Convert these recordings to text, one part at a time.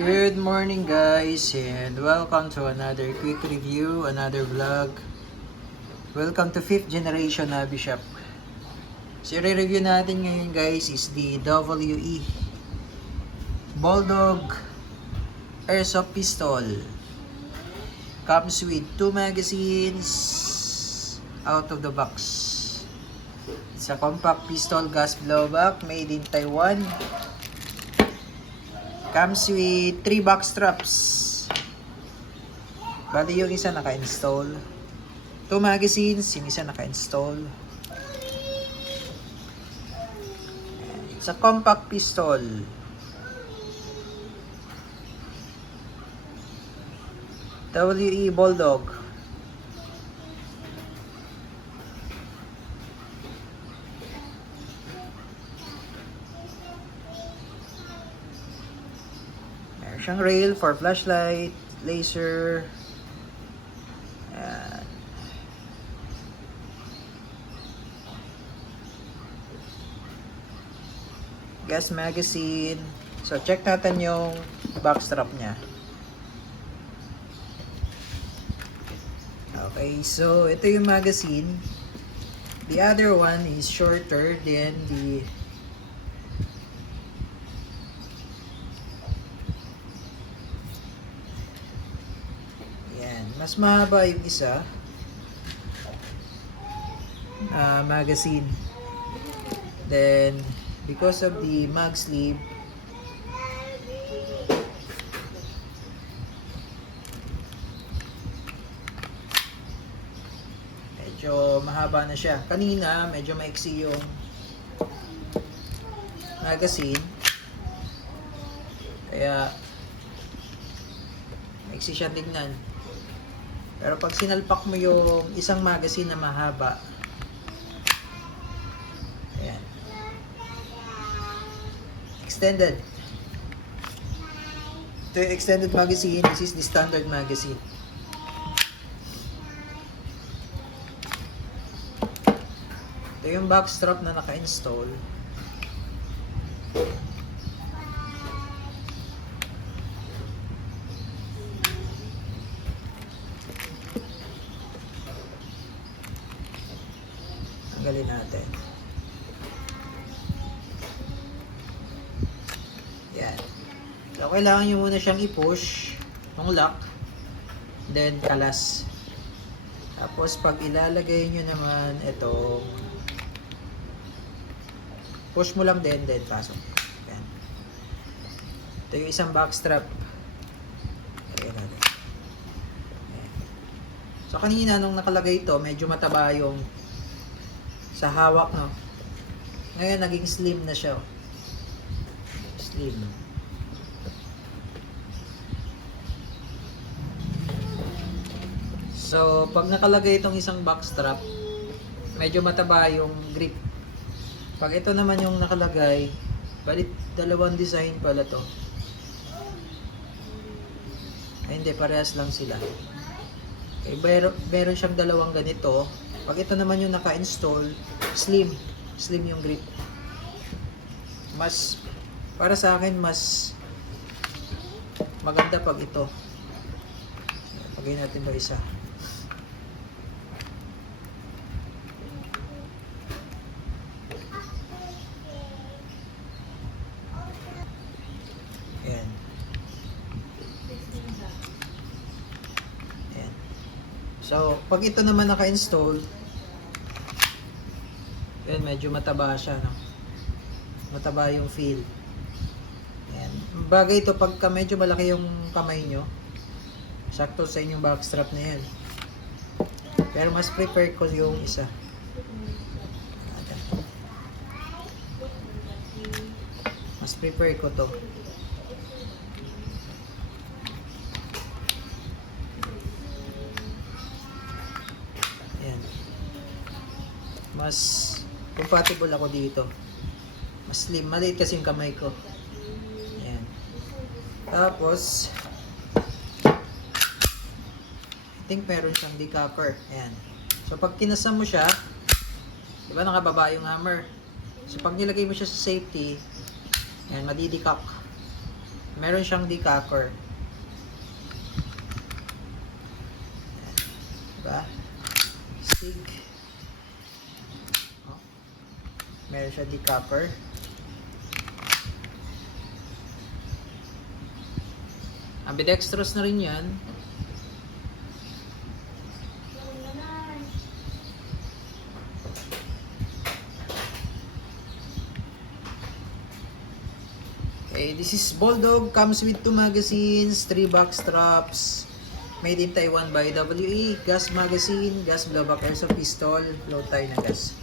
Good morning guys and welcome to another quick review, another vlog. Welcome to 5th generation na Bishop. So i-review natin ngayon guys is the WE Bulldog Airsoft Pistol. Comes with 2 magazines out of the box. It's a compact pistol gas blowback made in Taiwan. Comes with 3 back straps. Bali yung isa naka-install. 2 magazines, yung isa naka-install. It's a compact pistol. WE Bulldog. Meron siyang rail for flashlight, laser. Ayan. Gas magazine. So check natin yung backstrap niya. Okay, so ito yung magazine. The other one is shorter than the mas mahaba yung isa magazine. Then because of the mag sleeve, medyo mahaba na siya. Kanina medyo maiksi yung magazine, kaya maiksi siya tignan. Pero pag sinalpak mo yung isang magazine na mahaba, ayan, extended. Ito yung extended magazine. This is the standard magazine. Ito yung backstrap na naka-install. Tanggalin natin. Yan. So, kailangan nyo muna siyang i-push ng lock. Then, kalas. Tapos, pag ilalagay nyo naman ito, push mo lang din, then pasok. Yan. Ito yung isang backstrap. Ayan natin. Ayan. So, kanina nung nakalagay ito, medyo mataba yung sa hawak, no? Ngayon naging slim na siya. Slim. So pag nakalagay itong isang backstrap, medyo mataba yung grip. Pag ito naman yung nakalagay, balit dalawang design pala to. Ay, hindi, parehas lang sila. Okay, meron siyang dalawang ganito. Pag ito naman yung naka-install, slim yung grip. Mas, para sa akin, mas maganda pag ito. Pagay natin ba isa? Ayan. Ayan. So, pag ito naman naka-install, yan, medyo mataba siya, no? Mataba yung feel. Yan. Bagay ito pagka medyo malaki yung kamay nyo, sakto sa inyong backstrap na yan. Pero mas prefer ko yung isa. Mas prefer ko to. Yan. Mas compatible ako dito. Mas slim. Maliit kasi yung kamay ko. Ayan. Tapos, I think meron siyang decapper. Ayan. So, pag kinasam mo siya, diba nakababa yung hammer? So, pag nilagay mo siya sa safety, ayan, madidikak. Meron siyang decocker. Diba? Stick. Oh. Meron siyang decocker. Ambidextrous na rin yan. Okay, this is Bulldog. Comes with 2 magazines, 3 back straps. Made in Taiwan by WE. Gas magazine, gas blowback airsoft pistol, low tie na gas.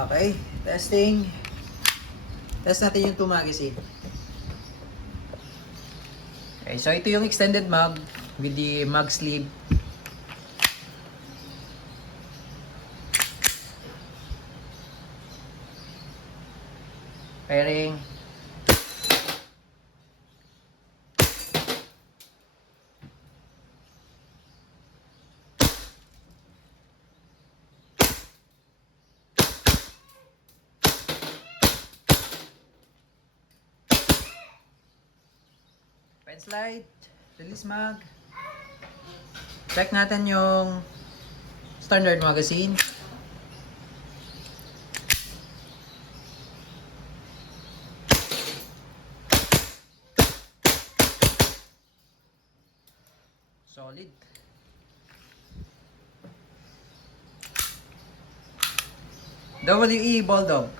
Okay, testing. Test natin yung 2 magazine. Okay, so ito yung extended mag with the mag sleeve. Pairing. Pen slide, release mag. Check natin yung standard magazine. Solid. WE Bulldog.